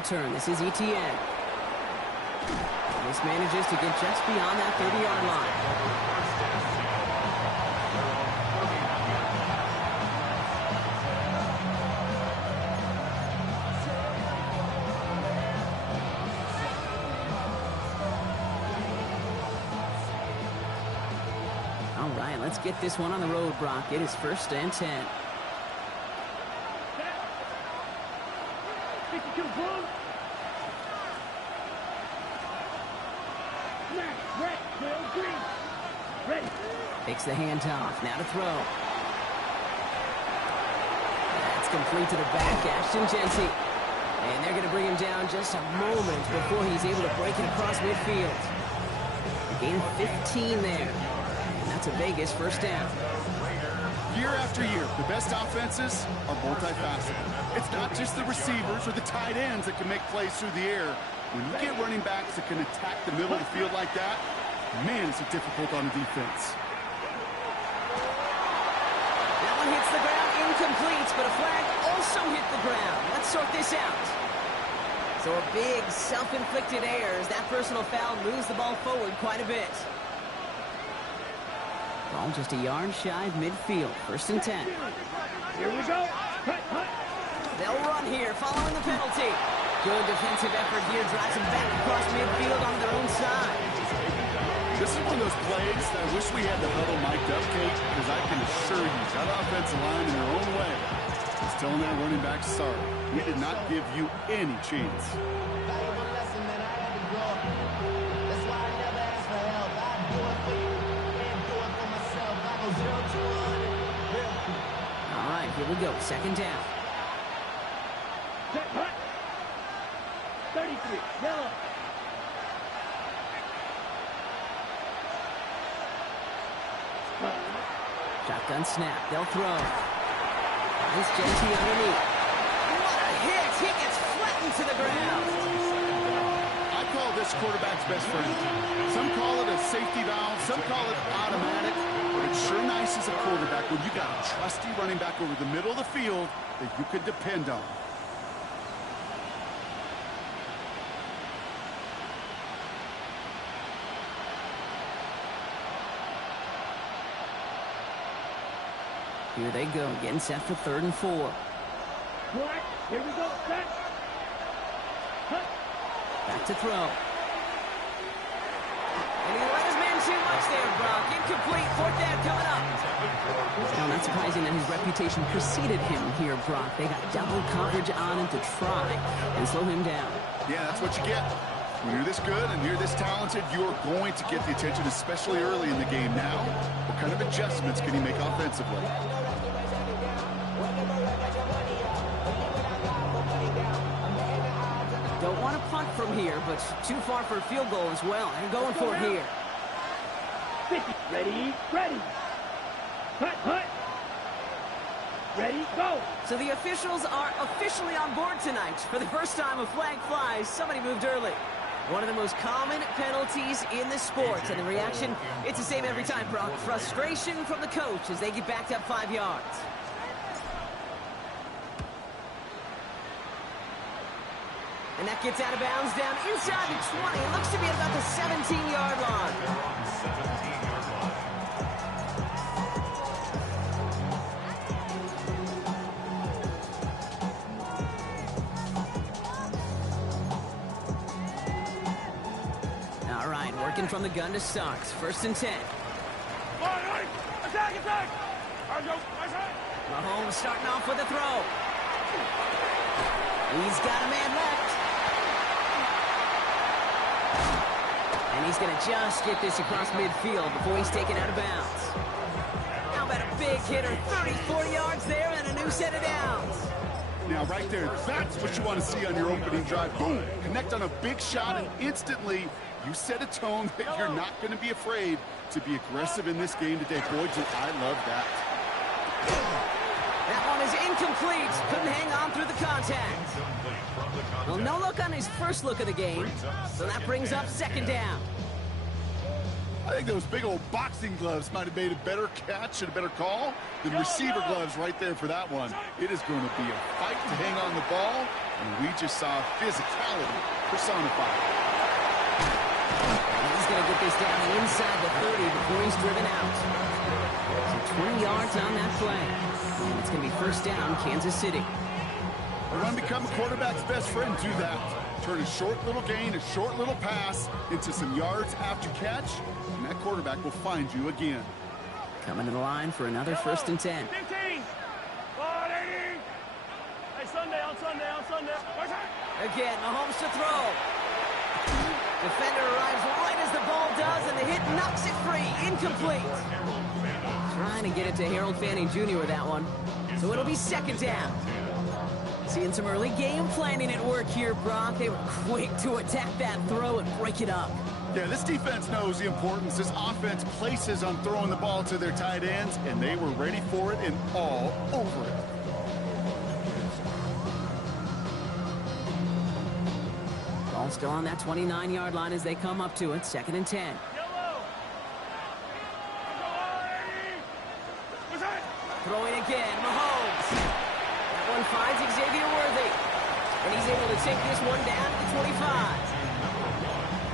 return. This is ETN. This manages to get just beyond that 30-yard line. All right, let's get this one on the road, Brock. It is 1st and 10. Takes the handoff. Now to throw. That's complete to the back, Ashton Jency. And they're going to bring him down just a moment before he's able to break it across midfield. A gain of 15 there. And that's a Vegas 1st down. Year after year, the best offenses are multifaceted. It's not just the receivers or the tight ends that can make plays through the air. When you get running backs that can attack the middle of the field like that, man, is it difficult on the defense. That one hits the ground, incomplete, but a flag also hit the ground. Let's sort this out. So a big self-inflicted error as that personal foul moves the ball forward quite a bit. Ball just a yard shy of midfield. 1st and 10. Here we go. They'll run here following the penalty. Good defensive effort here. Drives them back across midfield on their own side. This is one of those plays that I wish we had the huddle mic'd up, Kate, because I can assure you that offensive line in their own way is telling that running back, sorry, we did not give you any chance. All right, here we go. 2nd down. 33, yellow. Shotgun snap. They'll throw. Nice Jency underneath. What a hit! He gets flattened to the ground. I call this quarterback's best friend. Some call it a safety valve, some call it automatic, but it's sure nice as a quarterback when you got a trusty running back over the middle of the field that you could depend on. Here they go, getting set for 3rd and 4. Right, here we go, set. Back to throw. And he let his man too much there, Brock. Incomplete, 4th down coming up. Now, not surprising that his reputation preceded him here, Brock. They got double coverage on him to try and slow him down. Yeah, that's what you get. When you're this good and you're this talented, you're going to get the attention, especially early in the game. Now, what kind of adjustments can he make offensively? Don't want to punt from here, but too far for a field goal as well. And going for it here. 50, ready, ready. Hut. Ready, go. So the officials are officially on board tonight. For the first time, a flag flies. Somebody moved early. One of the most common penalties in the sport. And the reaction, it's the same every time, Brock. Frustration from the coach as they get backed up 5 yards. And that gets out of bounds down inside the 20. It looks to be at about the 17-yard line. All right, working from the gun to start. 1st and 10. Attack! Mahomes starting off with a throw. He's got a man left. And he's going to just get this across midfield before he's taken out of bounds. How about a big hitter? 30, 40 yards there and a new set of downs. Now, right there, that's what you want to see on your opening drive. Boom! Connect on a big shot, and instantly you set a tone that you're not going to be afraid to be aggressive in this game today. Boy, I love that. That one is incomplete. Couldn't hang on through the contact. Well, no look on his first look of the game, so that brings up 2nd down. I think those big old boxing gloves might have made a better catch and a better call than receiver gloves right there for that one. It is going to be a fight to hang on the ball, And we just saw physicality personified. He's going to get this down inside the 30 before he's driven out. So 20 yards on that play. And it's going to be first down, Kansas City. We want to become a quarterback's best friend. Do that. Turn a short little gain, a short little pass into some yards after catch, and that quarterback will find you again. Coming to the line for another first and 10. 15. 40. Hey, Sunday. Again, Mahomes to throw. Defender arrives right as the ball does, and the hit knocks it free. Incomplete. Trying to get it to Harold Fanning Jr. with that one. So it'll be second down. Seeing some early game planning at work here, Brock. They were quick to attack that throw and break it up. Yeah, this defense knows the importance this offense places on throwing the ball to their tight ends, and they were ready for it and all over it. Ball still on that 29-yard line as they come up to it. Second and 10. Throwing again, Mahomes. That one finds Xavier Worthy. And he's able to take this one down to the 25.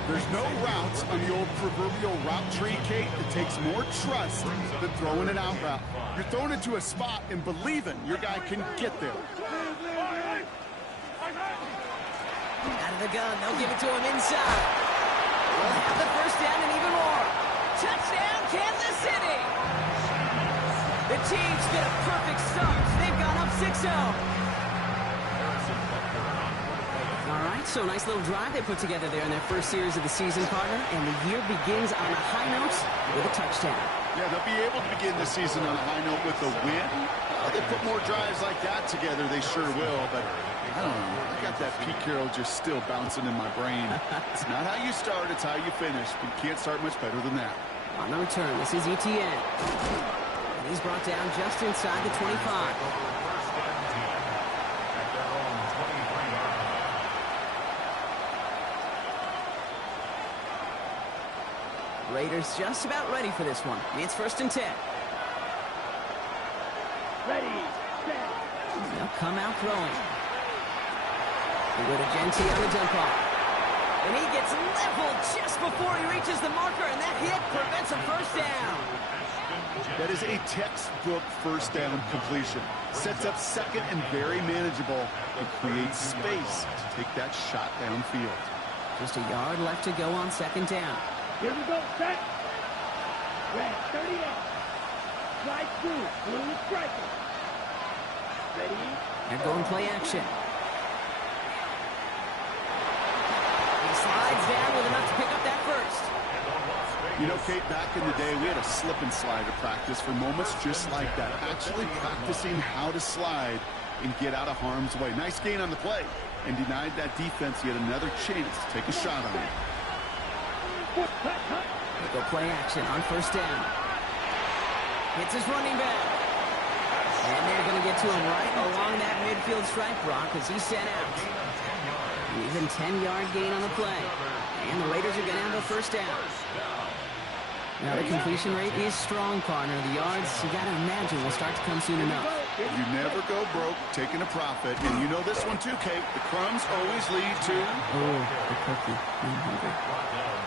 There's no routes on the old proverbial route tree, Kate, that takes more trust than throwing an out route. You're throwing it to a spot and believing your guy can get there. Out of the gun, they'll give it to him inside. They'll have the first down and even more. Touchdown, Kansas City! The team's get a perfect start. They've gone up 6-0. All right, so nice little drive they put together there in their first series of the season, partner, and the year begins on a high note with a touchdown. Yeah, they'll be able to begin the season on a high note with a win. They put more drives like that together, they sure will, but I don't know. I got that Pete Carroll just still bouncing in my brain. It's not how you start, it's how you finish, but you can't start much better than that. On the return, this is ETN. And he's brought down just inside the 25. Raiders just about ready for this one. It's first and 10. Ready, set. They'll come out throwing. They go to Genti on the dump off. And he gets leveled just before he reaches the marker, and that hit prevents a first down. That is a textbook first down completion. Sets up second and very manageable and creates space to take that shot downfield. Just a yard left to go on second down. Here we go, set. Red, 38. Slide through, blue striker. Ready? They're going play action. He slides down with enough to pick up that first. You know, Kate, back in the day, we had a slip and slide to practice for moments just like that. Actually practicing how to slide and get out of harm's way. Nice gain on the play and denied that defense yet another chance to take a shot on it. They go play action on first down. Hits his running back. And they're going to get to him right along that midfield stripe, Brock, as he's sent out. An even 10-yard gain on the play. And the Raiders are going to have a first down. Now, the completion rate is strong, partner. The yards, you got to imagine, will start to come soon enough. You never go broke taking a profit. And you know this one too, Kate. The crumbs always lead to... Oh, the cookie. I'm hungry.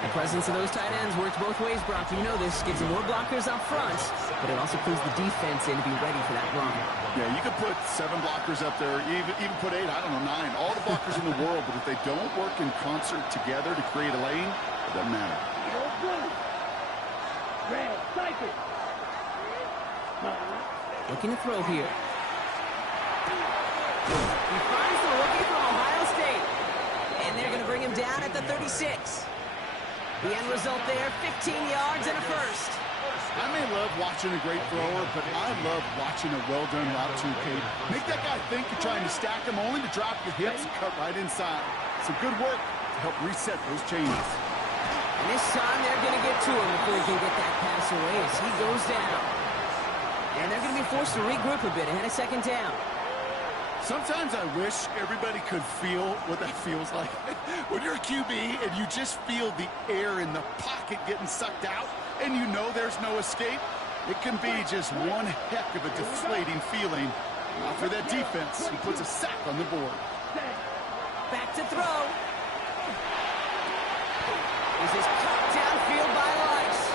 The presence of those tight ends works both ways, Brock. You know this. Gives them more blockers up front, but it also puts the defense in to be ready for that run. Yeah, you could put 7 blockers up there, even put 8, I don't know, 9. All the blockers in the world, but if they don't work in concert together to create a lane, it doesn't matter. Red, cycle. Looking to throw here. He finds the rookie from Ohio State. And they're going to bring him down at the 36. The end result there, 15 yards and a first. I may love watching a great thrower, but I love watching a well-done route too, Kate. Make that guy think you're trying to stack him, only to drop your hips and cut right inside. Some good work to help reset those chains. And this time they're going to get to him before he can get that pass away as he goes down. And they're going to be forced to regroup a bit ahead of second down. Sometimes I wish everybody could feel what that feels like. When you're a QB and you just feel the air in the pocket getting sucked out and you know there's no escape, it can be just one heck of a deflating feeling. Not for that defense who puts a sack on the board. to throw. This is caught downfield by Lice.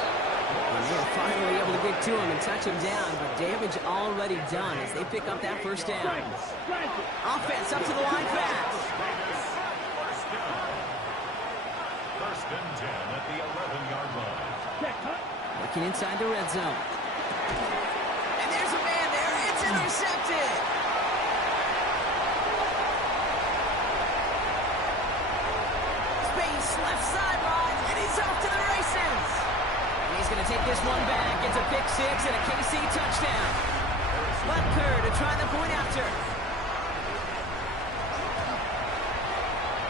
And they are finally able to get to him and touch him down, but damage already done as they pick up that first down. Offense up to the line fast. First and 10 at the 11-yard line. Looking inside the red zone. And there's a man there. It's intercepted. Space left sideline, and he's off to the races. And he's going to take this one back. It's a pick six and a KC touchdown. Butker to try the point after.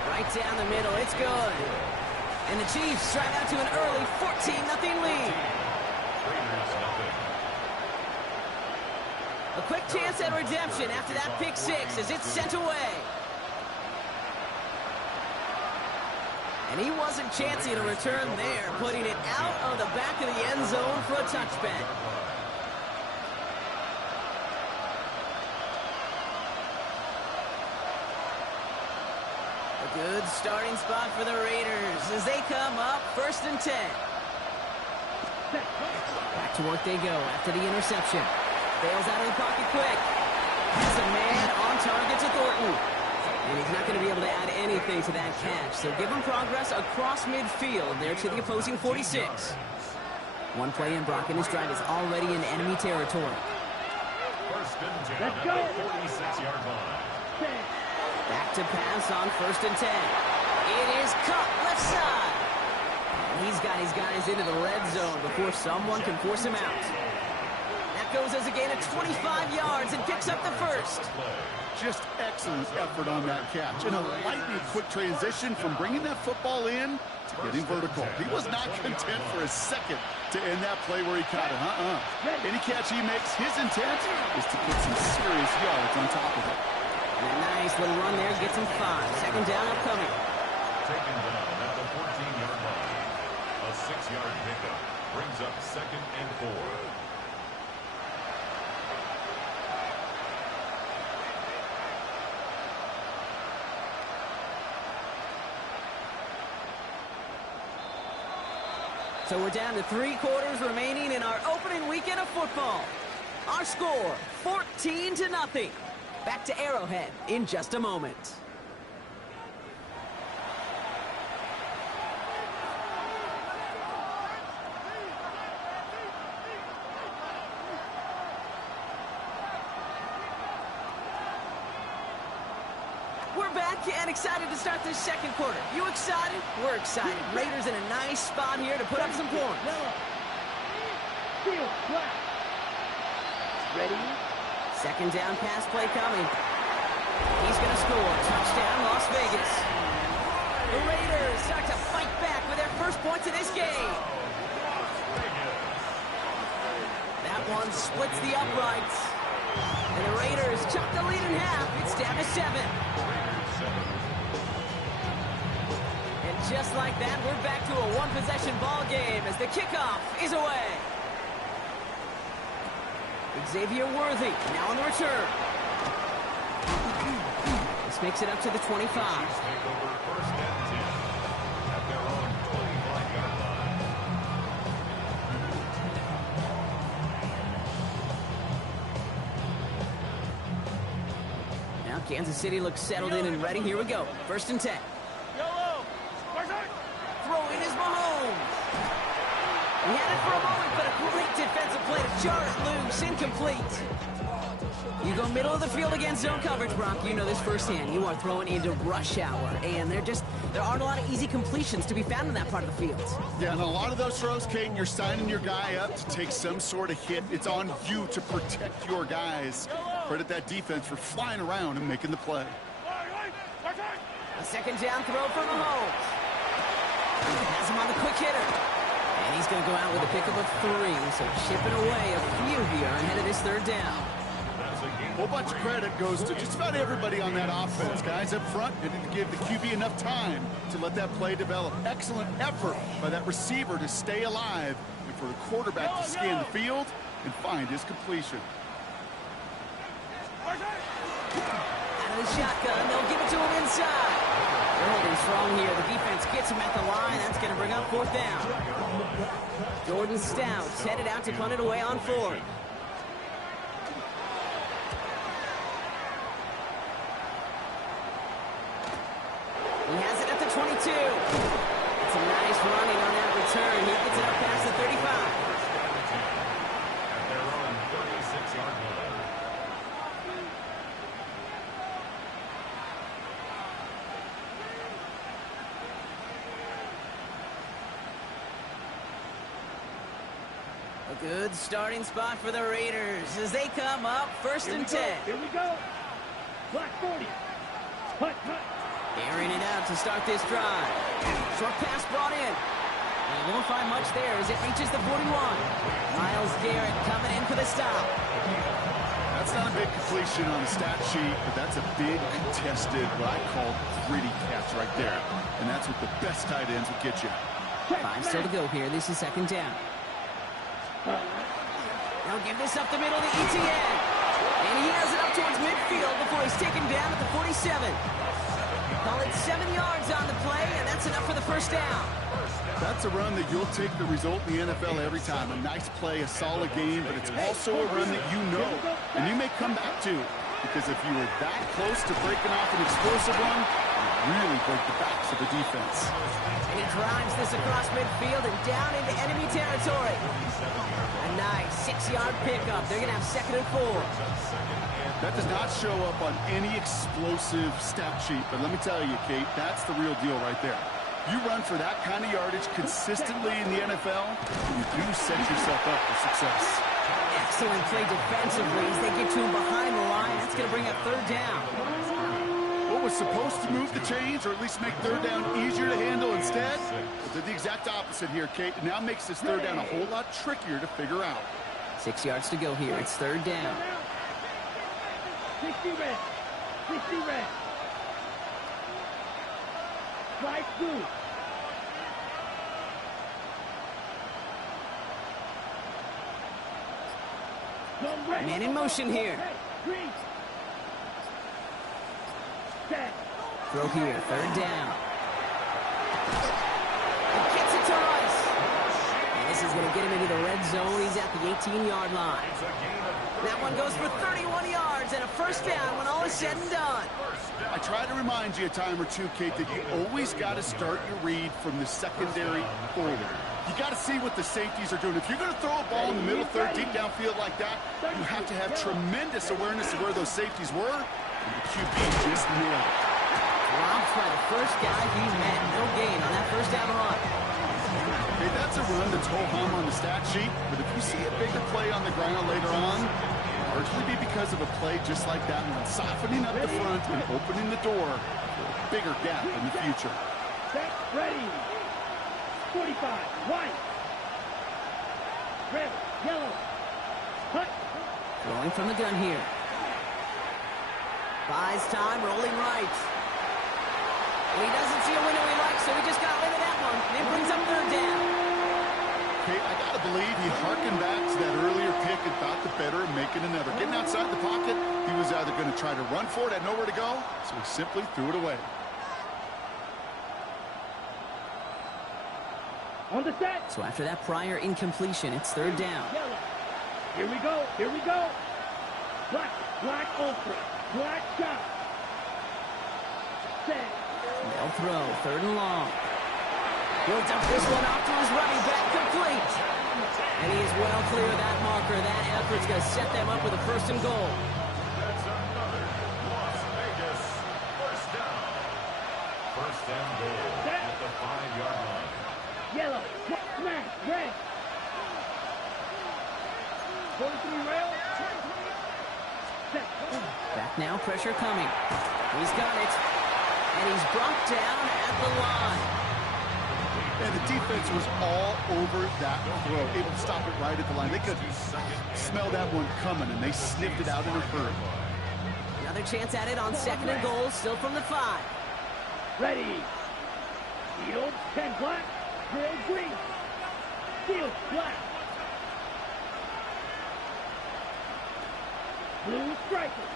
Right down the middle. It's good. And the Chiefs drive out to an early 14-0 lead. A quick chance at redemption after that pick six as it's sent away. And he wasn't chancing a return there, putting it out of the back of the end zone for a touchback. A good starting spot for the Raiders as they come up first and 10. Back to work they go after the interception. Bails out of the pocket quick. Has a man on target to Thornton. And he's not going to be able to add anything to that catch. So give him progress across midfield there to the opposing 46. One play in Brock, and his drive is already in enemy territory. First and 10 at the 46-yard line. Back to pass on first and 10. It is cut left side. And he's got his guys into the red zone before someone can force him out. That goes as a gain of 25 yards and picks up the first. Just excellent effort on that catch. And a lightning quick transition from bringing that football in to getting vertical. He was not content for a second to end that play where he caught it. Any catch he makes, his intent is to put some serious yards on top of it. And a nice little run there gets him 5. Second down upcoming. Taken down at the 14-yard line. A 6-yard pickup brings up second and 4. So we're down to 3 quarters remaining in our opening weekend of football. Our score, 14-0. Back to Arrowhead in just a moment. We're back and excited to start this second quarter. You excited? We're excited. Raiders in a nice spot here to put up some points. Field flat. Ready? Second down pass play coming. He's going to score. Touchdown, Las Vegas. The Raiders start to fight back with their first points of this game. That one splits the uprights. And the Raiders chop the lead in half. It's down to 7. And just like that, we're back to a one-possession ball game as the kickoff is away. Xavier Worthy now on the return. This makes it up to the 25. Take over first and 10 at their own 25-yard line. Now Kansas City looks settled in and ready. Here we go. First and 10. Throwing is Mahomes. He had it for a moment, but a great defensive play to jar it loose. Incomplete. You go middle of the field against zone coverage, Brock. You know this firsthand. You are throwing into rush hour, and there aren't a lot of easy completions to be found in that part of the field. Yeah, and a lot of those throws, Kate, you're signing your guy up to take some sort of hit. It's on you to protect your guys. Credit that defense for flying around and making the play. A second down throw for Mahomes. Has him on the quick hitter. And he's going to go out with a pickup of 3, so chipping away a few here ahead of this third down. A whole bunch of credit goes to just about everybody on that offense. Guys up front didn't give the QB enough time to let that play develop. Excellent effort by that receiver to stay alive and for the quarterback to scan the field and find his completion. Out of the shotgun, they'll give it to him inside. They're holding strong here. The defense gets him at the line. That's going to bring up fourth down. Jordan Stout's headed out to punt it away on fourth. He has it at the 22. It's a nice running on that return. He gets it up past the 35. At their own 36-yard line. A good starting spot for the Raiders as they come up first and 10. Here we go. Black 40. Punt. Airing it out to start this drive. Short pass brought in. He won't find much there as it reaches the 41. Myles Garrett coming in for the stop. That's not a big completion on the stat sheet, but that's a big contested, what I call gritty catch right there. And that's what the best tight ends will get you. 5 still to go here. This is second down. They'll give this up the middle to Etienne. And he has it up towards midfield before he's taken down at the 47. Call it 7 yards on the play, and that's enough for the first down. That's a run that you'll take the result in the NFL every time. A nice play, a solid game, but it's also a run that you know, and you may come back to. Because if you were that close to breaking off an explosive run, you really break the backs of the defense. And he drives this across midfield and down into enemy territory. A nice 6-yard pickup. They're going to have second and 4. That does not show up on any explosive stat sheet, but let me tell you, Kate, that's the real deal right there. You run for that kind of yardage consistently in the NFL, you do set yourself up for success. Excellent play defensively as they get to him behind the line. That's going to bring up third down. What was supposed to move the chains, or at least make third down easier to handle instead, did the exact opposite here, Kate. It now makes this third down a whole lot trickier to figure out. 6 yards to go here. It's third down. 60 red. 60 red. Slide through. Man in motion here. Green. Set. Throw here. Third down. He gets it to Rice. And this is going to get him into the red zone. He's at the 18-yard line. That one goes for 31 yards and a first down when all is said and done. I try to remind you a time or two, Kate, that you always got to start your read from the secondary forward. You got to see what the safeties are doing. If you're going to throw a ball in the middle third, deep downfield like that, you have to have tremendous awareness of where those safeties were, and the QB just nailed it. Dropped by the first guy he met. No gain on that first down run. Okay, that's a run that's ho-hum on the stat sheet, but if you see a bigger play on the ground later on, largely be because of a play just like that one, softening up the front and opening the door for a bigger gap in the future. Set. Ready. 45. White. Red. Yellow. Cut. Throwing from the gun here. Buys time, rolling right. And he doesn't see a window he likes, so he just got rid of that one. And it brings up third down. Okay, I gotta believe he harkened back to that earlier pick and thought the better of making another. Getting outside the pocket, he was either going to try to run for it, had nowhere to go, so he simply threw it away. On the set. So after that prior incompletion, it's third down. Yellow. Here we go. Here we go. Black. Black ultra. Black shot. Set. They'll throw, third and long. He'll dump this one off to his running back, complete. And he is well clear of that marker. That effort's going to set them up with a first and goal. That's another Las Vegas first down. First down goal at the 5-yard line. Yellow. Smash. Red. 43 rail. Set. Back now, pressure coming. He's got it. And he's brought down at the line. And the defense was all over that throw, able to stop it right at the line. They could smell that one coming, and they sniffed it out in a hurry. Another chance at it on second and goal, still from the 5. Ready. Field. 10 black. Field green. Field black. Blue striker.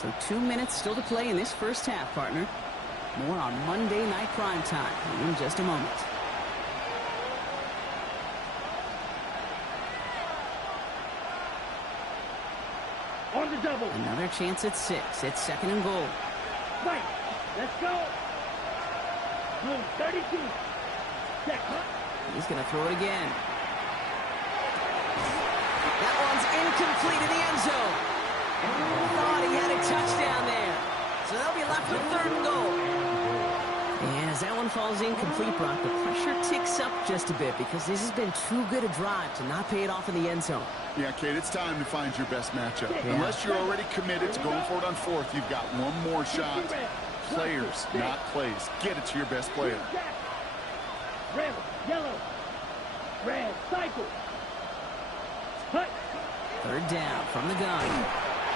So 2 minutes still to play in this first half, partner. More on Monday Night Prime Time in just a moment. On the double. Another chance at 6. It's 2nd and goal. Right. Let's go. Blue 32. Check. He's going to throw it again. That one's incomplete in the end zone. Thought he had a touchdown there. So they'll be left with 3rd and goal. And as that one falls incomplete, Brock, the pressure ticks up just a bit because this has been too good a drive to not pay it off in the end zone. Yeah, Kate, it's time to find your best matchup. Yeah. Unless you're already committed to going for it on 4th, you've got one more shot. Players, not plays. Get it to your best player. Red, yellow, red, cycle. Hut. 3rd down from the gun.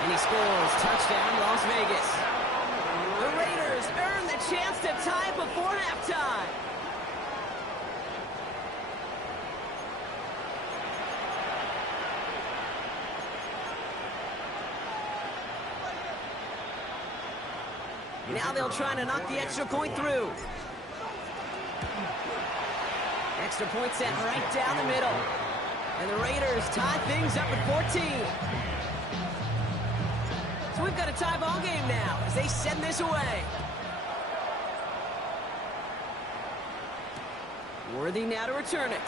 And he scores. Touchdown, Las Vegas. The Raiders earn the chance to tie before halftime. Now they'll try to knock the extra point through. Extra point set right down the middle. And the Raiders tie things up at 14. So we've got a tie ball game now as they send this away. Worthy now to return it.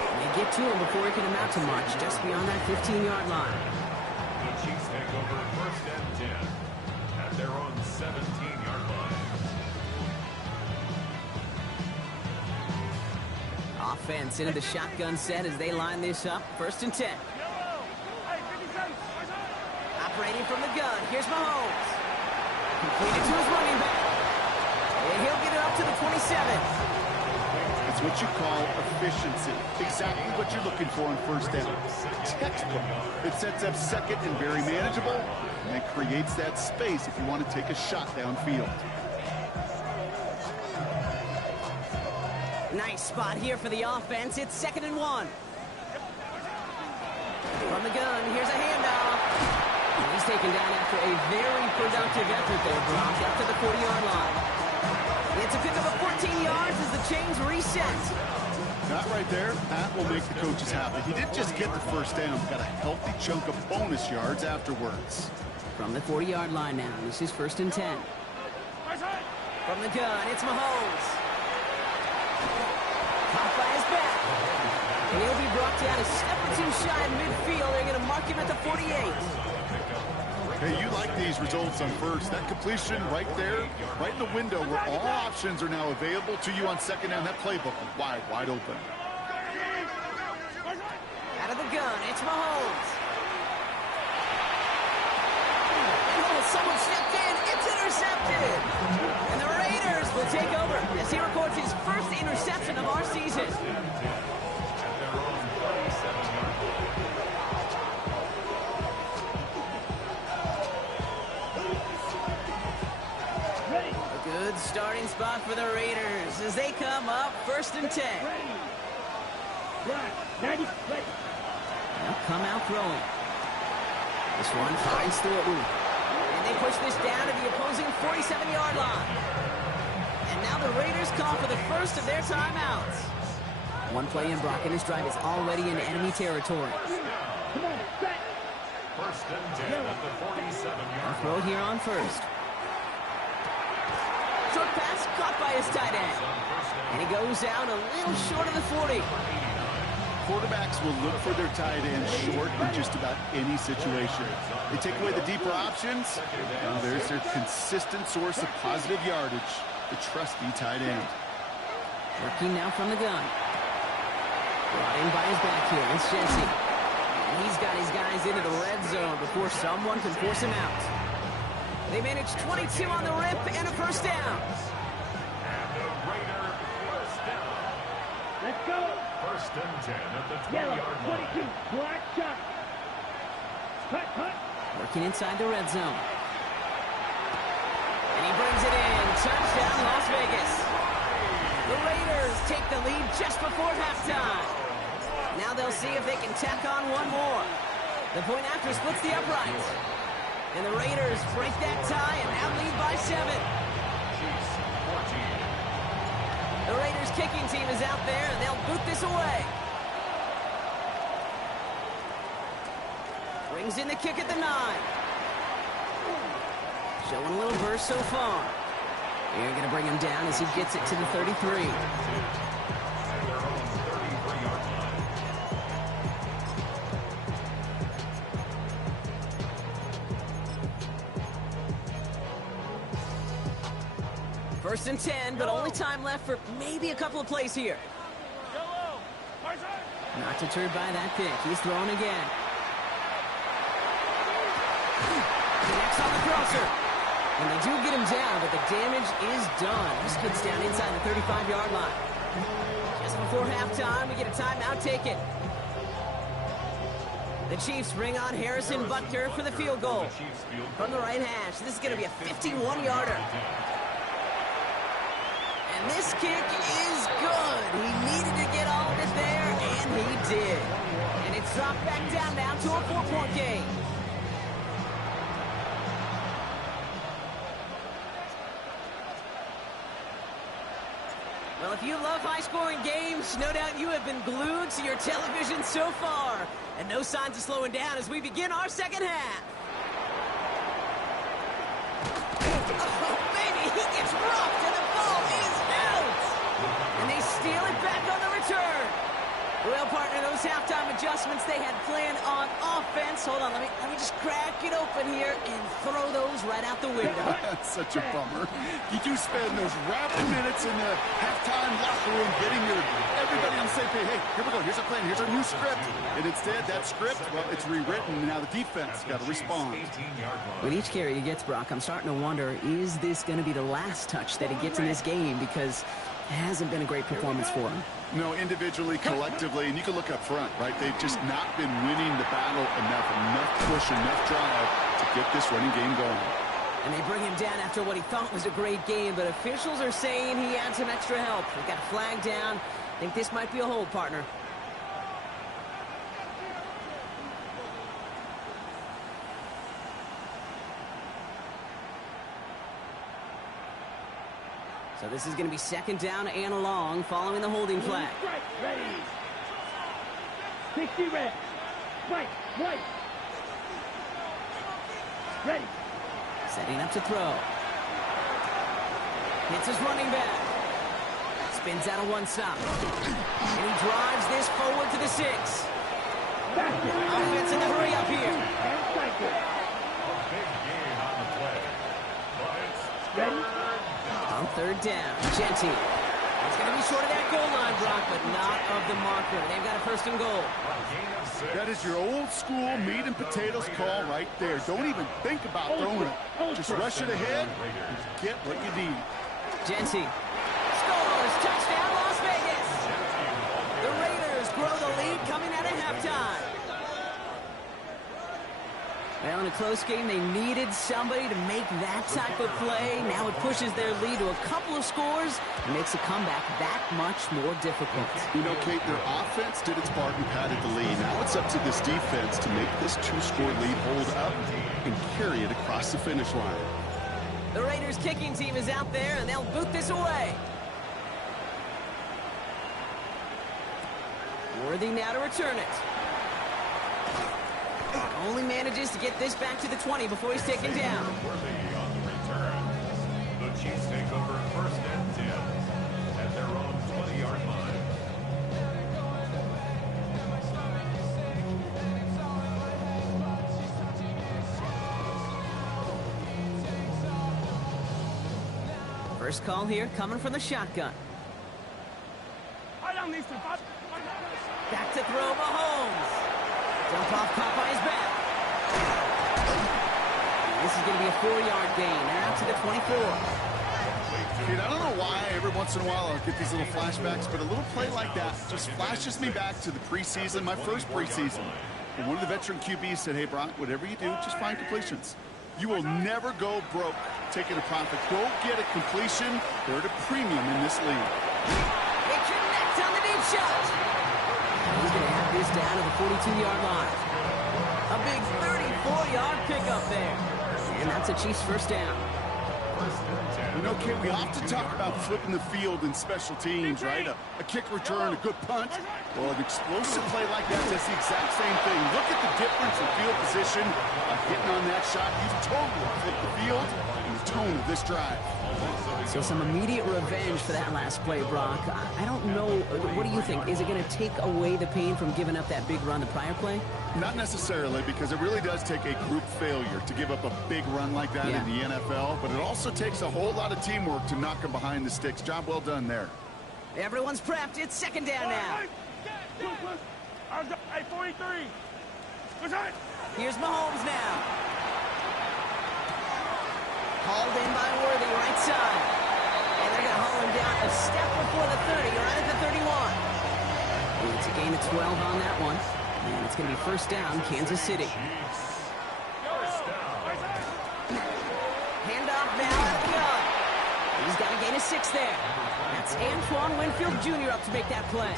And they get to him before he can amount to much, just beyond that 15-yard line. The Chiefs take over 1st and 10 at their own 17-yard line. Offense into the shotgun set as they line this up. 1st and 10. Operating from the gun. Here's Mahomes. Completed to his running back. And he'll get it up to the 27. It's what you call efficiency. Exactly what you're looking for on 1st down. Textbook. It sets up 2nd and very manageable, and it creates that space if you want to take a shot downfield. Nice spot here for the offense. It's 2nd and 1. From the gun, here's a handoff. And he's taken down after a very productive effort there, Brock, up to the 40-yard line. It's a pickup of 14 yards as the chains reset. That right there, that will make the coaches happy. He didn't just get the 1st down, he got a healthy chunk of bonus yards afterwards. From the 40-yard line now, this is 1st and 10. From the gun, it's Mahomes. Caught by his back. And he'll be brought down a step or 2 shy of midfield. They're going to mark him at the 48. Hey, you like these results on 1st. That completion right there, right in the window where all options are now available to you on 2nd down. That playbook wide open. Out of the gun, it's Mahomes. And someone stepped in. It's intercepted. And the Raiders will take over as he records his 1st interception of our season. Good starting spot for the Raiders as they come up 1st and 10. They'll come out throwing. This one finds Thornton. And they push this down to the opposing 47-yard line. And now the Raiders call for the 1st of their timeouts. One play in, Brock, and his drive is already in enemy territory. 1st and 10 at the 47-yard Throw here on 1st. Short pass caught by his tight end. And he goes out a little short of the 40. Quarterbacks will look for their tight end short in just about any situation. They take away the deeper options. Now there's their consistent source of positive yardage, the trusty tight end. Working now from the gun. Brought in by his back here. It's Jesse. And he's got his guys into the red zone before someone can force him out. They manage 22 on the rip and a 1st down. And the Raider 1st down. Let's go. 1st and 10 at the 20-yard Yellow, line. 22, black shot. Cut. Working inside the red zone. And he brings it in. Touchdown, Las Vegas. The Raiders take the lead just before halftime. Now they'll see if they can tack on one more. The point after splits the uprights. And the Raiders break that tie and now lead by 7. Chiefs 14. The Raiders kicking team is out there, and they'll boot this away. Brings in the kick at the 9. Showing a little burst so far. They're going to bring him down as he gets it to the 33. First and 10, but only time left for maybe a couple of plays here. Not deterred by that pick. He's throwing again. Connects on the crosser. And they do get him down, but the damage is done. This gets down inside the 35-yard line. Just before halftime, we get a timeout taken. The Chiefs bring on Harrison Butker for the field goal. From the right hash, this is going to be a 51-yarder. And this kick is good. He needed to get all of it there, and he did. And it's dropped back down now to a 4-point game. Well, if you love high-scoring games, no doubt you have been glued to your television so far. And no signs of slowing down as we begin our second half. Oh, baby, he gets rocked, and the ball is out. And they steal it back on the return. Well, partner, those halftime adjustments they had planned on offense. Hold on, let me just crack it open here and throw those right out the window. That's such a bummer. You do spend those rapid minutes in the halftime locker room getting everybody on the same page. Hey, here we go. Here's our plan. Here's our new script. And instead, that script, well, it's rewritten. And now the defense got to respond. With each carry he gets, Brock, I'm starting to wonder, is this going to be the last touch that he gets in this game? Because it hasn't been a great performance for him. No, individually, collectively, and you can look up front, right? They've just not been winning the battle enough push, enough drive to get this running game going. And they bring him down after what he thought was a great game, but officials are saying he had some extra help. He got a flag down. I think this might be a hold, partner. So this is going to be second down and long following the holding flag. Ready. 60 red. Right. Ready. Setting up to throw. Hits his running back. Spins out of one stop. And he drives this forward to the 6. Offense in the hurry up here. Big gain on the play. But it's Ready. On third down, Genty. It's going to be short of that goal line, Brock, but not of the marker. They've got a first and goal. That is your old school meat and potatoes call right there. Don't even think about throwing it. Just rush it ahead and get what you need. Genty scores. Touchdown, Las Vegas. The Raiders grow the lead coming out of halftime. Well, in a close game, they needed somebody to make that type of play. Now it pushes their lead to a couple of scores and makes a comeback that much more difficult. You know, Kate, their offense did its part and padded the lead. Now it's up to this defense to make this 2-score lead hold up and carry it across the finish line. The Raiders kicking team is out there, and they'll boot this away. Worthy now to return it. Only manages to get this back to the 20 before he's taken down. Worthy on the return. The Chiefs take over first and 10 at their own 20-yard line. First call here coming from the shotgun. Back to throw Mahomes. Jump off caught by his back. This is going to be a 4-yard gain. They're out to the 24. Kate, I don't know why every once in a while I'll get these little flashbacks, but a little play like that just flashes me back to the preseason, my first preseason. And one of the veteran QBs said, hey, Brock, whatever you do, just find completions. You will never go broke taking a profit. Go get a completion. They're at a premium in this league. They connect on the deep shot. He's going to have this down to the 42-yard line. A big 34-yard pickup there. And that's a Chiefs first down. You know, Kit, we often talk about flipping the field in special teams, right? A kick return, a good punt. Well, an explosive play like that does the exact same thing. Look at the difference in field position. Hitting on that shot, you've totally flipped the field and the tone of this drive. So some immediate revenge for that last play, Brock. I don't know. What do you think? Is it going to take away the pain from giving up that big run the prior play? Not necessarily, because it really does take a group failure to give up a big run like that in the NFL, but it also takes a whole lot of teamwork to knock them behind the sticks. Job well done there. Everyone's prepped. It's second down now. Hey, 43. Here's Mahomes now. Hauled in by Worthy, right side. And they're going to haul him down a step before the 30, right at the 31. And it's a gain of 12 on that one. And it's going to be first down, Kansas City. Hand off now at the gun. He's got a gain of 6 there. That's Antoine Winfield Jr. up to make that play.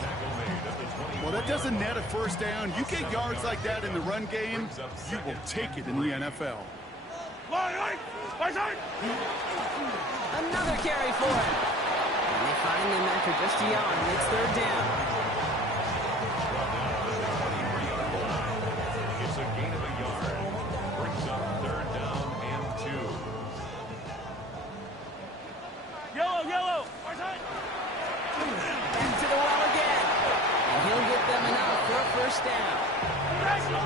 Well, that doesn't net a first down. You get yards like that in the run game, you will take it in the NFL. Another carry for him. And they find him after just a yard, and it's third down. It's a gain of a yard. Brings up third down and 2. Yellow. Back to the well again. And he'll get them enough for a first down.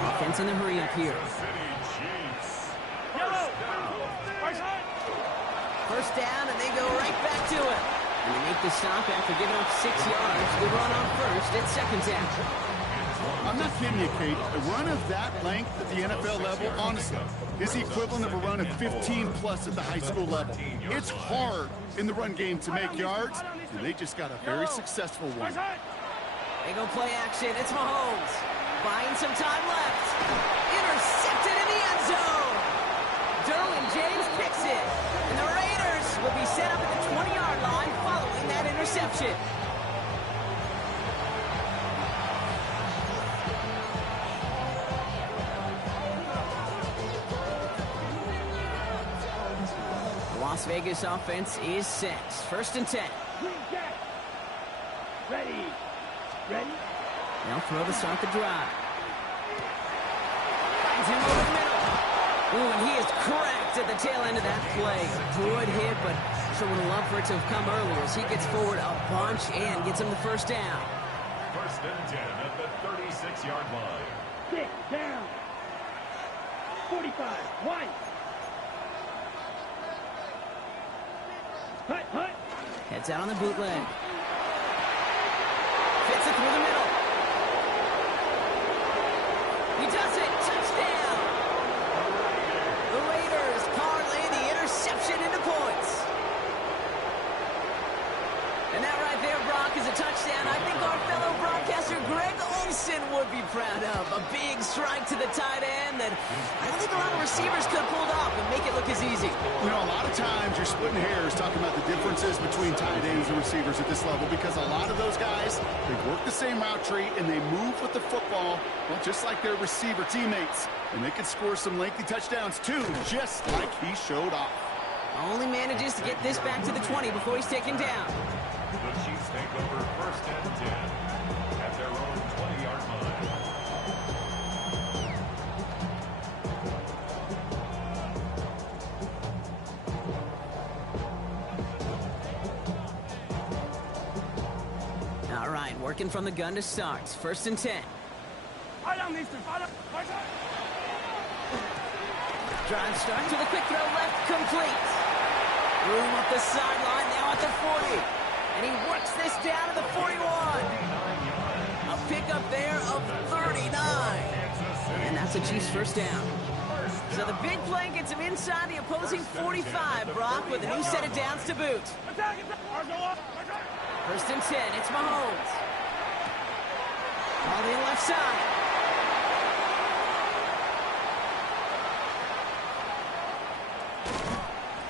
Offense in the hurry up here. First down, and they go right back to it. And they make the stop after giving up 6 yards. The run on first. It's second down. I'm not kidding you, Kate. A run of that length at the NFL level, honestly, is the equivalent of a run of 15-plus at the high school level. It's hard in the run game to make yards, and they just got a very successful one. They go play action. It's Mahomes. Buying some time left. Intercepted in the end zone. Derwin James picks it. And the Raiders will be set up at the 20-yard line following that interception. The Las Vegas offense is set. First and 10. Ready. They'll throw to start the drive. Finds him over the middle. Ooh, and he is cracked at the tail end of that play. Good hit, but sure would have loved for it to have come earlier as he gets forward a bunch and gets him the first down. First and 10 at the 36-yard line. 6 down. 45. White. Hut. Heads out on the bootleg. Fits it through the middle. He does it. Touchdown. The Raiders parlay the interception into points. And that right there, Brock, is a touchdown I think our fellow broadcaster Greg Olsen would be proud of. A big strike to the tight end that I don't think a lot of receivers could have pulled off and make it look as easy. You know, a lot of times you're splitting hairs talking about the differences between tight ends and receivers at this level because a lot of those guys, they work the same route tree and they move with the football, well, just like their receiver teammates. And they can score some lengthy touchdowns too, just like he showed off. Only manages to get this back to the 20 before he's taken down. The Chiefs take over first and 10 at their own 20-yard line. All right, working from the gun to start. First and 10. Drive start to the quick throw left, complete. Room up the sideline, now at the 40. And he works this down to the 41. A pickup there of 39. And that's a Chiefs first down. So the big play gets him inside the opposing 45, Brock, with a new set of downs to boot. First and 10, it's Mahomes. On the left side.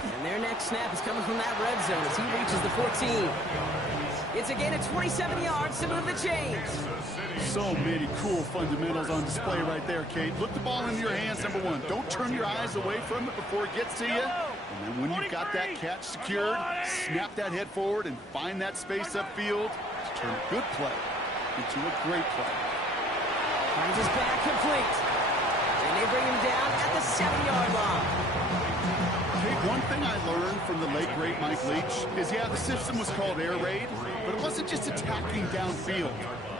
And their next snap is coming from that red zone as he reaches the 14. It's a gain of 27 yards to move the chains. So many cool fundamentals on display right there, Kate. Look the ball into your hands, number one. Don't turn your eyes away from it before it gets to you. And then when you've got that catch secured, snap that head forward and find that space upfield to turn a good play into a great play. Finds his back complete. And they bring him down at the 7-yard line. Hey, one thing I learned from the late, great Mike Leach is, yeah, the system was called air raid, but it wasn't just attacking downfield.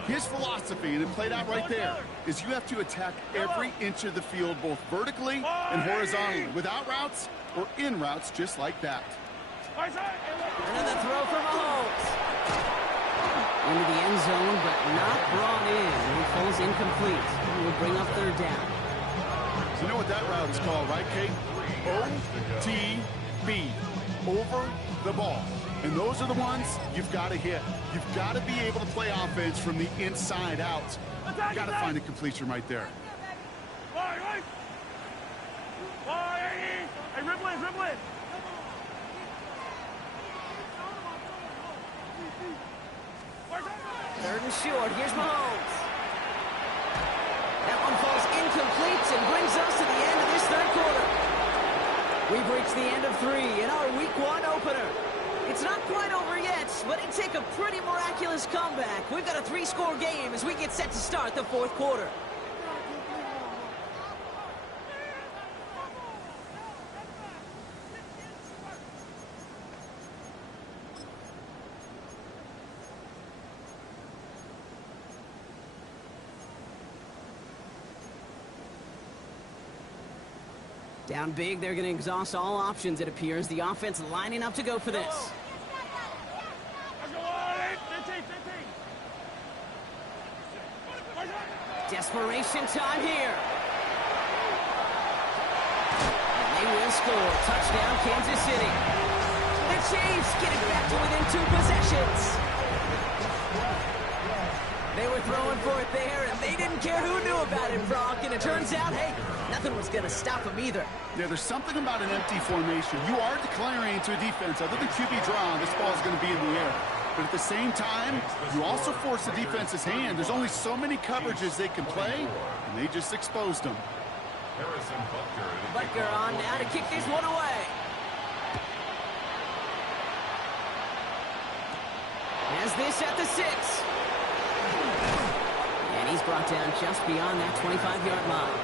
His philosophy, and it played out right there, is you have to attack every inch of the field, both vertically and horizontally, without routes or in routes just like that. Another throw from Mahomes. Into the end zone, but not brought in. He falls incomplete. He will bring up third down. You know what that route is called, right, Kate? OTB, over the ball. And those are the ones you've got to hit. You've got to be able to play offense from the inside out. You've got to find a completion right there. Hey, dribble it. Third and short. Here's Mahomes. That one falls incomplete and brings us to the end of this third quarter. We've reached the end of 3 in our Week 1 opener. It's not quite over yet, but it take a pretty miraculous comeback. We've got a 3-score game as we get set to start the fourth quarter. Down big, they're going to exhaust all options, it appears. The offense lining up to go for this. Desperation time here. And they will score. Touchdown, Kansas City. The Chiefs get it back to within 2 possessions. They were throwing for it there, and they didn't care who knew about it, Brock. And it turns out, hey, nothing was going to stop them either. Yeah, there's something about an empty formation. You are declaring to a defense, other than QB draw, this ball is going to be in the air. But at the same time, you also force the defense's hand. There's only so many coverages they can play, and they just exposed them. Butker on now to kick this one away. Has this at the 6. And he's brought down just beyond that 25-yard line.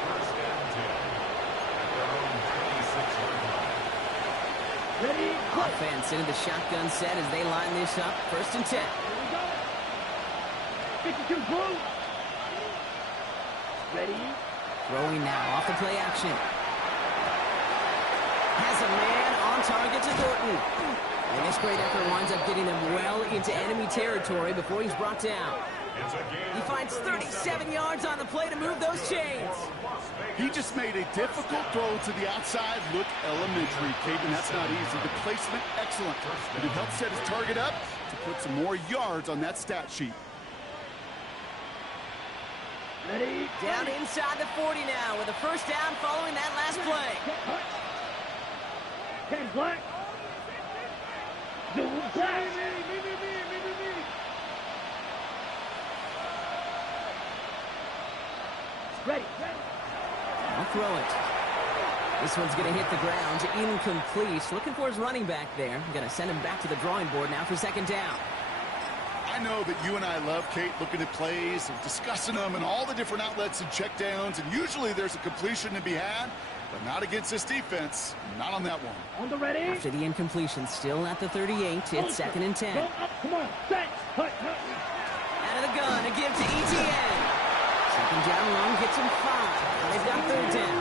Ready? Offense into the shotgun set as they line this up. 1st and 10. 52 blue. Ready? Throwing now off the play action. Has a man on target to Thornton. And this great effort winds up getting him well into enemy territory before he's brought down. He finds 37 yards on the play to move those chains. He just made a difficult throw to the outside. Look elementary, Kate, and that's not easy. The placement, excellent. And it helped set his target up to put some more yards on that stat sheet. Ready? Down inside the 40 now with a 1st down following that last play. 10 black. Zoom black. Ready. I'll throw it. This one's going to hit the ground. Incomplete. Looking for his running back there. Going to send him back to the drawing board now for 2nd down. I know that you and I love, Kate, looking at plays and discussing them and all the different outlets and checkdowns, and usually there's a completion to be had, but not against this defense. Not on that one. On the ready. After the incompletion, still at the 38. It's 2nd and 10. Go up. Come on. Set. Hut. Out of the gun to give to ETN. 2nd down long gets him 5. And they've got 3rd down.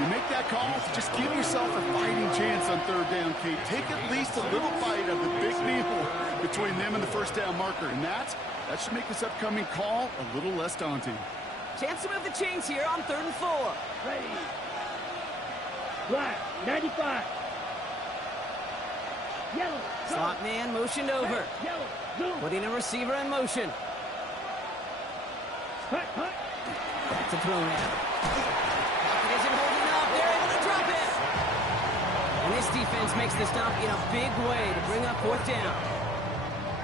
You make that call, just give yourself a fighting chance on 3rd down, Kate. Take at least a little bite of the big meal between them and the 1st down marker. And that should make this upcoming call a little less daunting. Chance to move the chains here on 3rd and 4. Ready. Black. 95. Yellow. Slot man motioned over. Yellow. Zoom. Putting a receiver in motion. Hut. That's a throw now. Pocket isn't holding up. They're able to drop it. And this defense makes the stop in a big way to bring up 4th down.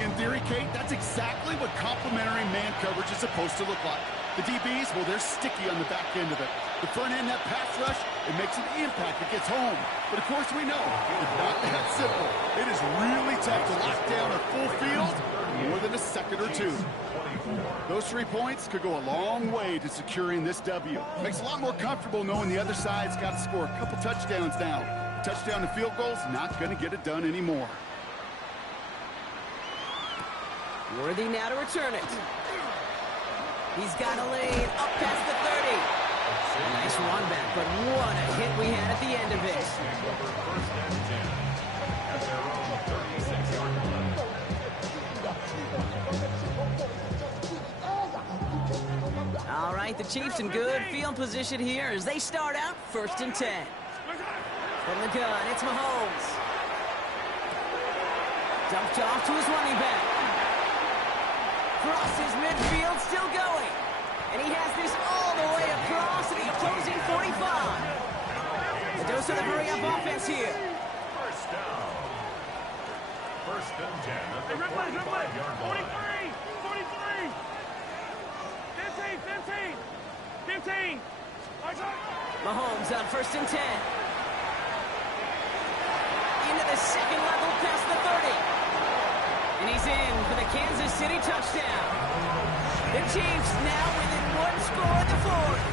In theory, Kate, that's exactly what complementary man coverage is supposed to look like. The DBs, well, they're sticky on the back end of it. The front end, that pass rush, it makes an impact. It gets home. But, of course, we know it's not that simple. It is really tough to lock down a full field in more than a second or two. Those 3 points could go a long way to securing this W. Makes it a lot more comfortable knowing the other side's got to score a couple touchdowns now. Touchdown and field goals, not going to get it done anymore. Worthy now to return it. He's got a lane up past the 30. Nice run back, but what a hit we had at the end of it. All right, the Chiefs in good field position here as they start out 1st and 10. From the gun, it's Mahomes. Dumped off to his running back. Crosses midfield, still going. And he has this all the way across to the opposing 45. The dose of the hurry-up offense here. First down. 1st and 10 at the 45-yard line. 43! 15! Mahomes on 1st and 10. Into the second level past the 30. And he's in for the Kansas City touchdown. The Chiefs now within 1 score in the 4th.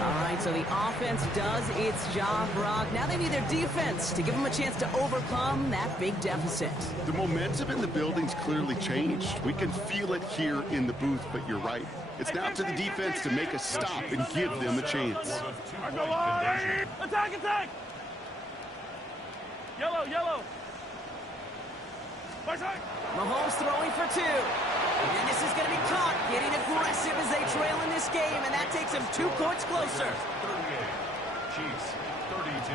All right, so the offense does its job, Brock. Now they need their defense to give them a chance to overcome that big deficit. The momentum in the building's clearly changed. We can feel it here in the booth, but you're right. It's now to the defense to make a stop and give them a chance. Attack! Yellow! Mahomes throwing for 2. And this is going to be caught, getting aggressive as they trail in this game, and that takes them 2 points closer. 38. Chiefs, 32.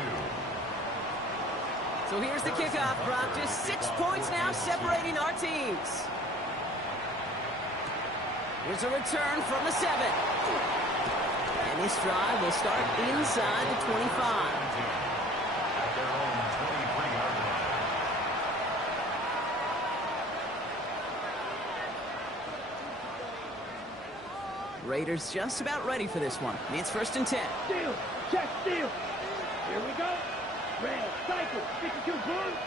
So here's the kickoff, Brock. Just 6 points now separating our teams. Here's a return from the 7. And this drive will start inside the 25. At their own 23-yard line. Raiders just about ready for this one. It's 1st and 10. Steal! Check steal! Here we go. Red cycle. 52 points.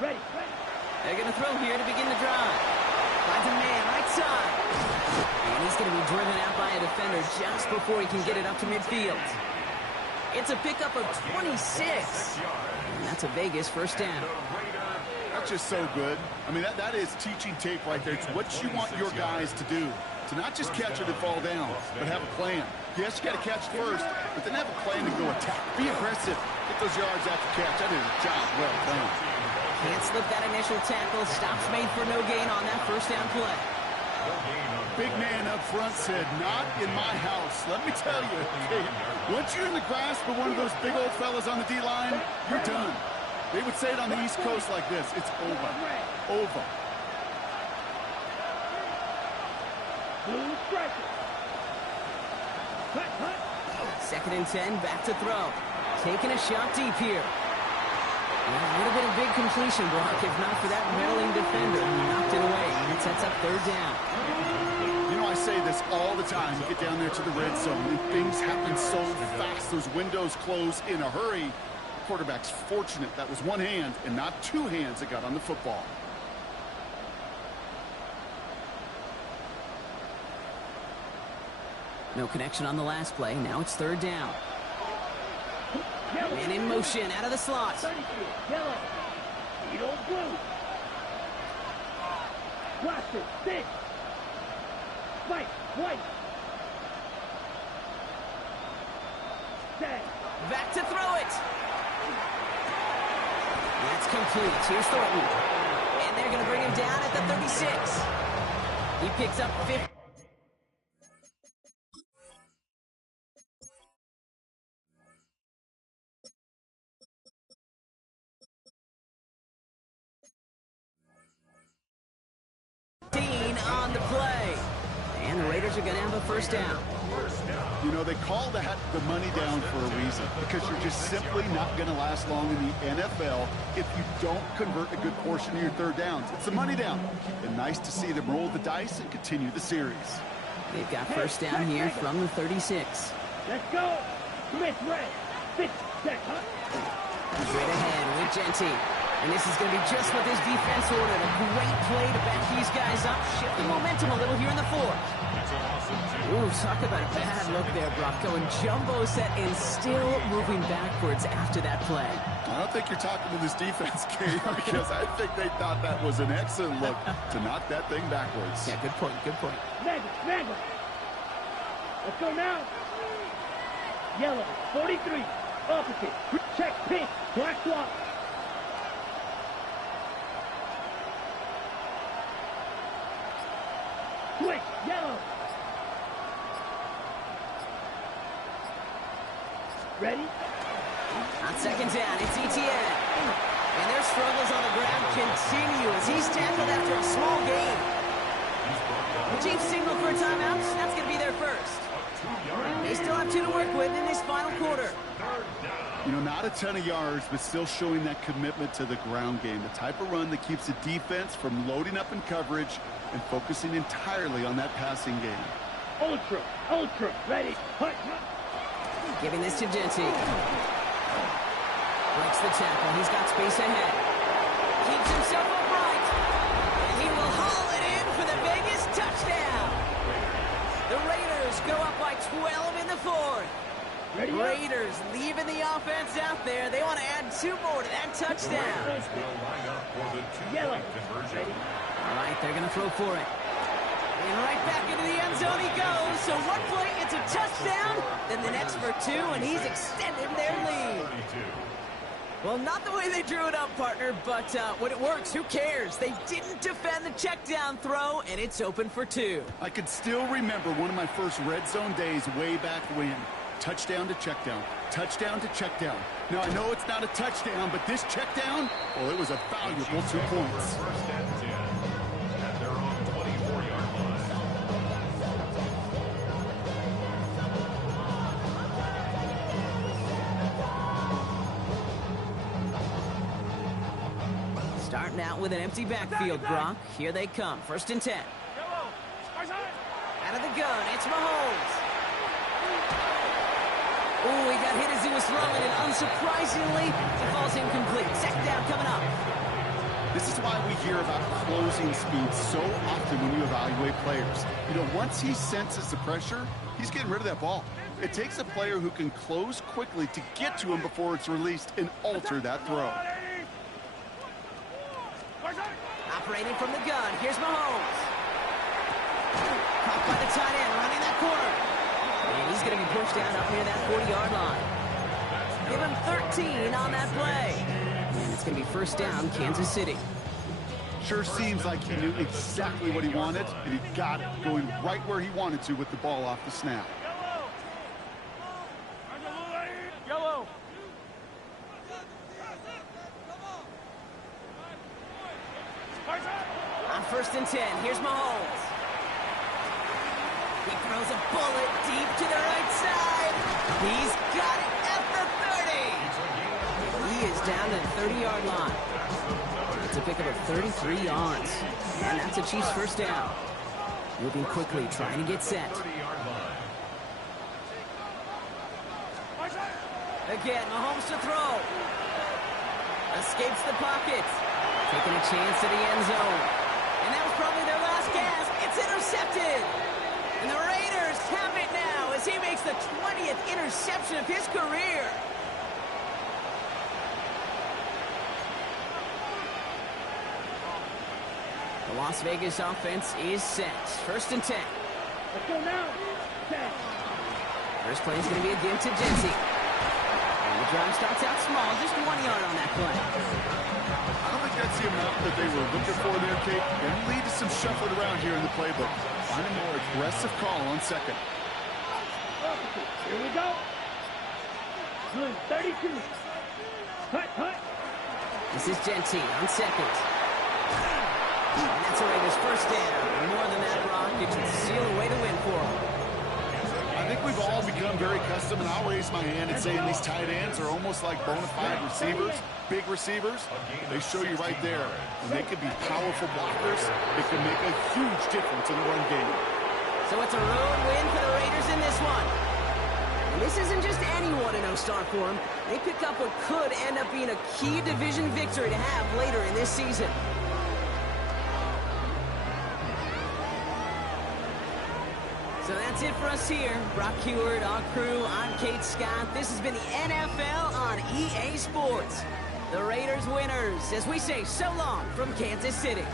Ready. They're going to throw here to begin the drive. Finds a man right side. And he's going to be driven out by a defender just before he can get it up to midfield. It's a pickup of 26. And that's a Vegas 1st down. That's just so good. I mean, that is teaching tape right there. It's what you want your guys to do. To not just catch it and fall down, but have a plan. Yes, you got to catch it first, but then have a plan to go attack. Be aggressive. Get those yards after catch. That is a job well done. Can't slip that initial tackle. Stops made for no gain on that 1st down play. Big man up front said, not in my house. Let me tell you, once you're in the grasp of one of those big old fellas on the D-line, you're done. They would say it on the East Coast like this. It's over. Over. Blue striker. Cut. 2nd and 10, back to throw. Taking a shot deep here. Yeah, a little bit of big completion, Brock, if not for that meddling defender who knocked it away. It sets up 3rd down. You know, I say this all the time. You get down there to the red zone, and things happen so fast. Those windows close in a hurry. The quarterback's fortunate that was one hand and not 2 hands that got on the football. No connection on the last play. Now it's 3rd down. And in motion, out of the slot. Yellow. Eagle blue. Blaster. 6. White. Set. Back to throw it. That's complete. Here's Thornton. And they're going to bring him down at the 36. He picks up 50. On the play. And the Raiders are going to have a 1st down. You know, they call that the money down for a reason, because you're just simply not going to last long in the NFL if you don't convert a good portion of your third downs. It's the money down. And nice to see them roll the dice and continue the series. They've got first down here from the 36. Let's go. Smith red. 6 check, huh? Straight ahead with Genty. And this is going to be just what this defense ordered. A great play to back these guys up. Shift the momentum a little here in the fourth. Ooh, talk about a bad look there, Brock. Going jumbo set and still moving backwards after that play. I don't think you're talking to this defense, Kate, because I think they thought that was an excellent look to knock that thing backwards. Yeah, good point, good point. Snag. Let's go now. Yellow, 43. Opposite. Check, pink. Black swap. Switch, yellow. Ready? On second down, it's ETN. And their struggles on the ground continue as he's tackled after a small gain. The Chiefs signal for a timeout. That's going to be their first. They still have 2 to work with in this final quarter. You know, not a ton of yards, but still showing that commitment to the ground game. The type of run that keeps the defense from loading up in coverage and focusing entirely on that passing game. Ultra, ready. Hut. Giving this to Genty. Breaks the tackle. He's got space ahead. Keeps himself upright. And he will haul it in for the Vegas touchdown. The Raiders go up by 12 in the fourth. Raiders leaving the offense out there. They want to add 2 more to that touchdown. Yellow. All right, they're going to throw for it. And right back into the end zone he goes. So one play, it's a touchdown. Then the next for 2, and he's extended their lead. Well, not the way they drew it up, partner, but when it works, who cares? They didn't defend the check down throw, and it's open for 2. I can still remember one of my first red zone days way back when. Touchdown to check down. Touchdown to check down. Now, I know it's not a touchdown, but this check down, well, it was a valuable 2 points. First and 10 at their own 24-yard line. Starting out with an empty backfield, Brock. Here they come. First and 10. Out of the gun, it's Mahomes. Oh, he got hit as he was throwing, and unsurprisingly, it falls incomplete. Second down coming up. This is why we hear about closing speed so often when you evaluate players. You know, once he senses the pressure, he's getting rid of that ball. It takes a player who can close quickly to get to him before it's released and alter that throw. Operating from the gun, here's Mahomes. Caught by the tight end, running that corner. And he's going to be pushed down up near that 40-yard line. Give him 13 on that play. And it's going to be first down, Kansas City. Sure seems like he knew exactly what he wanted, and he got it, going right where he wanted to with the ball off the snap. Yellow. On first and 10, here's Mahomes. He throws a bullet deep to the right side. He's got it at the 30. He is down to the 30-yard line. It's a pickup of 33 yards. And that's a Chiefs first down. Moving quickly, trying to get set. Again, Mahomes to throw. Escapes the pocket. Taking a chance at the end zone. And that was probably their last gasp. It's intercepted. And the Raiders have it now as he makes the 20th interception of his career. The Las Vegas offense is set. First and 10. Let's go now. 10. First play is going to be a give to Genty. And the drive starts out small, just 1 yard on that play. I don't think that's the amount that they were looking for there, Kate. And lead to some shuffling around here in the playbook. Find a more aggressive call on second. Here we go. Good, 32. Hut. This is Genty on second. And that's a Raiders first down. More than that, Brock, it should seal away the win for him. I think we've all become become very accustomed, and I'll raise my hand and say these tight ends are almost like bona fide receivers, big receivers. They show you right there, and they can be powerful blockers. They can make a huge difference in the run game. So it's a road win for the Raiders in this one. And this isn't just any 1-0 start for them. They pick up what could end up being a key division victory to have later in this season. So that's it for us here. Brock Heward, our crew, I'm Kate Scott. This has been the NFL on EA Sports. The Raiders winners, as we say so long from Kansas City.